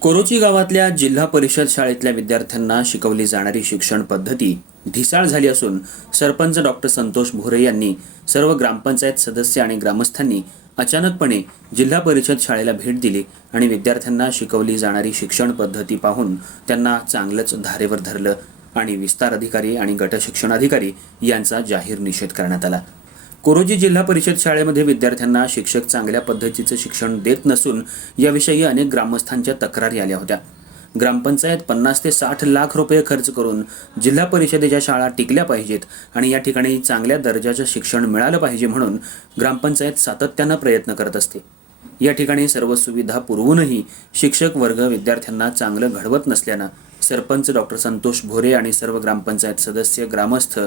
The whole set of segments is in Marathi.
कोरोची गावातल्या जिल्हा परिषद शाळेतल्या विद्यार्थ्यांना शिकवली जाणारी शिक्षण पद्धती ढिसाळ झाली असून सरपंच डॉक्टर संतोष भोरे यांनी सर्व ग्रामपंचायत सदस्य आणि ग्रामस्थांनी अचानकपणे जिल्हा परिषद शाळेला भेट दिली आणि विद्यार्थ्यांना शिकवली जाणारी शिक्षण पद्धती पाहून त्यांना चांगलंच धारेवर धरलं आणि विस्तार अधिकारी आणि गटशिक्षण अधिकारी यांचा जाहीर निषेध करण्यात आला. कोरोजी जिल्हा परिषद शाळेमध्ये विद्यार्थ्यांना शिक्षक चांगल्या पद्धतीचं शिक्षण देत नसून याविषयी अनेक ग्रामस्थांच्या तक्रारी आल्या होत्या. ग्रामपंचायत पन्नास ते साठ लाख रुपये खर्च करून जिल्हा परिषदेच्या शाळा टिकल्या पाहिजेत आणि या ठिकाणी चांगल्या दर्जाचं शिक्षण मिळालं पाहिजे म्हणून ग्रामपंचायत सातत्यानं प्रयत्न करत असते. या ठिकाणी सर्व सुविधा पुरवूनही शिक्षक वर्ग विद्यार्थ्यांना चांगलं घडवत नसल्यानं सरपंच डॉक्टर संतोष भोरे आणि सर्व ग्रामपंचायत सदस्य ग्रामस्थ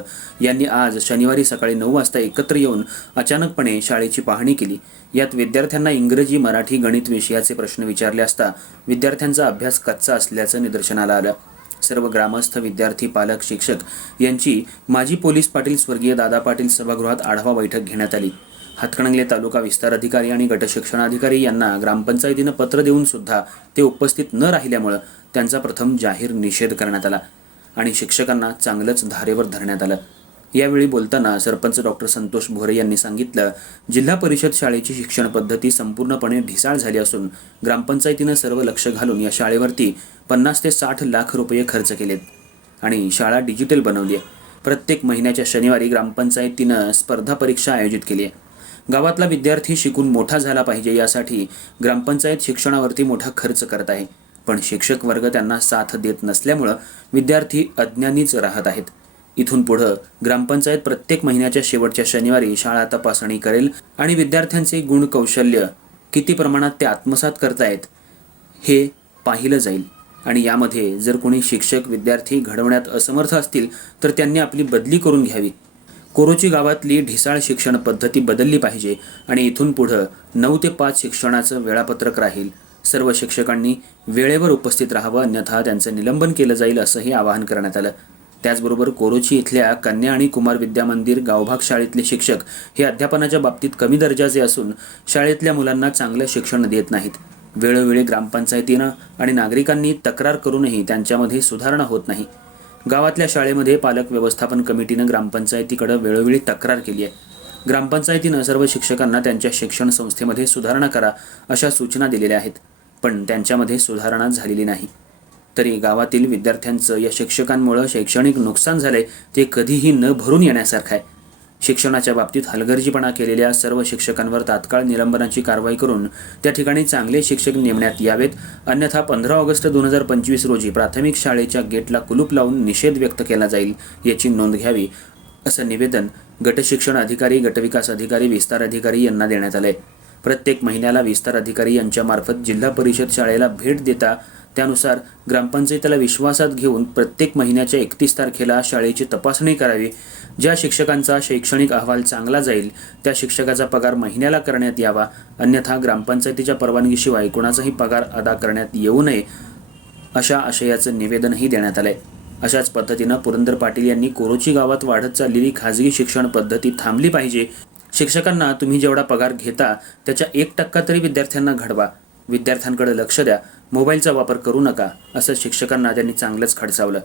यांनी आज शनिवारी सकाळी नऊ वाजता एकत्र येऊन अचानकपणे शाळेची पाहणी केली. यात विद्यार्थ्यांना इंग्रजी मराठी गणित विषयाचे प्रश्न विचारले असता विद्यार्थ्यांचा अभ्यास कच्चा असल्याचं निदर्शनाला आलं. सर्व ग्रामस्थ विद्यार्थी पालक शिक्षक यांची माजी पोलीस पाटील स्वर्गीय दादा पाटील सभागृहात आढावा बैठक घेण्यात आली. हातकणंगले तालुका विस्तार अधिकारी आणि गटशिक्षणाधिकारी यांना ग्रामपंचायतीनं पत्र देऊन सुद्धा ते उपस्थित न राहिल्यामुळं त्यांचा प्रथम जाहीर निषेध करण्यात आला आणि शिक्षकांना चांगलंच धारेवर धरण्यात आलं. यावेळी बोलताना सरपंच डॉक्टर संतोष भोरे यांनी सांगितलं जिल्हा परिषद शाळेची शिक्षण पद्धती संपूर्णपणे ढिसाळ झाली असून ग्रामपंचायतीनं सर्व लक्ष घालून या शाळेवरती पन्नास ते साठ लाख रुपये खर्च केलेत आणि शाळा डिजिटल बनवली आहे. प्रत्येक महिन्याच्या शनिवारी ग्रामपंचायतीनं स्पर्धा परीक्षा आयोजित केली आहे. गावातला विद्यार्थी शिकून मोठा झाला पाहिजे यासाठी ग्रामपंचायत शिक्षणावरती मोठा खर्च करत आहे. पण शिक्षक वर्ग त्यांना साथ देत नसल्यामुळं विद्यार्थी अज्ञानीच राहत आहेत. इथून पुढं ग्रामपंचायत प्रत्येक महिन्याच्या शेवटच्या शनिवारी शाळा तपासणी करेल आणि विद्यार्थ्यांचे गुण कौशल्य किती प्रमाणात ते आत्मसात करतायत हे पाहिलं जाईल. आणि यामध्ये जर कोणी शिक्षक विद्यार्थी घडवण्यात असमर्थ असतील तर त्यांनी आपली बदली करून घ्यावी. कोरोची गावातली ढिसाळ शिक्षण पद्धती बदलली पाहिजे आणि इथून पुढं नऊ ते पाच शिक्षणाचं वेळापत्रक राहील. सर्व शिक्षकांनी वेळेवर उपस्थित राहावं अन्यथा त्यांचं निलंबन केलं जाईल असंही आवाहन करण्यात आलं. त्याचबरोबर कोरोची इथल्या कन्या आणि कुमार विद्या मंदिर गावभाग शाळेतले शिक्षक हे अध्यापनाच्या बाबतीत कमी दर्जाचे असून शाळेतल्या मुलांना चांगलं शिक्षण देत नाहीत. वेळोवेळी ग्रामपंचायतीनं आणि नागरिकांनी तक्रार करूनही त्यांच्यामध्ये सुधारणा होत नाही. गावातल्या शाळेमध्ये पालक व्यवस्थापन कमिटीनं ग्रामपंचायतीकडे वेळोवेळी तक्रार केली आहे. ग्रामपंचायतीनं सर्व शिक्षकांना त्यांच्या शिक्षण संस्थेमध्ये सुधारणा करा अशा सूचना दिलेल्या आहेत. पण त्यांच्यामध्ये सुधारणा झालेली नाही. तरी गावातील विद्यार्थ्यांचं या शिक्षकांमुळं शैक्षणिक नुकसान झालंय ते कधीही न भरून येण्यासारखं आहे. शिक्षणाच्या बाबतीत हलगर्जीपणा केलेल्या सर्व शिक्षकांवर तात्काळ निलंबनाची कारवाई करून त्या ठिकाणी चांगले शिक्षक नेमण्यात यावेत अन्यथा पंधरा ऑगस्ट दोन हजार पंचवीस रोजी प्राथमिक शाळेच्या गेटला कुलूप लावून निषेध व्यक्त केला जाईल याची नोंद घ्यावी असं निवेदन गटशिक्षण अधिकारी गटविकास अधिकारी विस्तार अधिकारी यांना देण्यात आलं आहे प्रत्येक महिन्याला विस्तार अधिकारी यांच्यामार्फत जिल्हा परिषद शाळेला भेट देता त्यानुसार ग्रामपंचायतीला विश्वासात घेऊन प्रत्येक महिन्याच्या एकतीस तारखेला शाळेची तपासणी करावी. ज्या शिक्षकांचा शैक्षणिक अहवाल चांगला जाईल त्या शिक्षकाचा पगार महिन्याला करण्यात यावा. अन्यथा ग्रामपंचायतीच्या परवानगीशिवाय कोणाचाही पगार अदा करण्यात येऊ नये अशा आशयाचं निवेदनही देण्यात आलंय. अशाच पद्धतीनं पुरंदर पाटील यांनी कोरोची गावात वाढत चाललेली खाजगी शिक्षण पद्धती थांबली पाहिजे. शिक्षकांना तुम्ही जेवढा पगार घेता त्याच्या एक टक्का तरी विद्यार्थ्यांना घडवा. विद्यार्थ्यांकडे लक्ष द्या. मोबाईलचा वापर करू नका असं शिक्षकांना त्यांनी चांगलंच खडसावलं.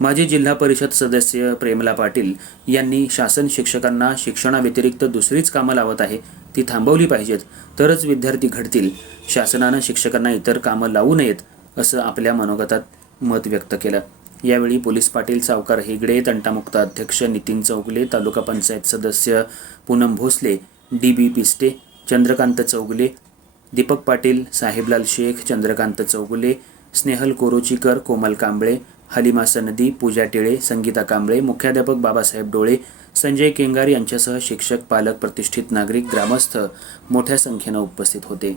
माजी जिल्हा परिषद सदस्य प्रेमला पाटील यांनी शासन शिक्षकांना शिक्षणाव्यतिरिक्त दुसरीच कामं लावत आहे ती थांबवली पाहिजेत. तरच विद्यार्थी घडतील. शासनानं शिक्षकांना इतर कामं लावू नयेत असं आपल्या मनोगतात मत व्यक्त केलं. यावेळी पोलीस पाटील सावकार हेगडे तंटामुक्त अध्यक्ष नितीन चौगले तालुका पंचायत सदस्य पूनम भोसले डी बी पिस्टे चंद्रकांत चौगले दीपक पाटील साहेबलाल शेख चंद्रकांत चौगुले स्नेहल कोरोचीकर कोमल कांबळे हलिमा सनदी पूजा टिळे संगीता कांबळे मुख्याध्यापक बाबासाहेब डोळे संजय केंगार यांच्यासह शिक्षक पालक प्रतिष्ठित नागरिक ग्रामस्थ मोठ्या संख्येनं उपस्थित होते.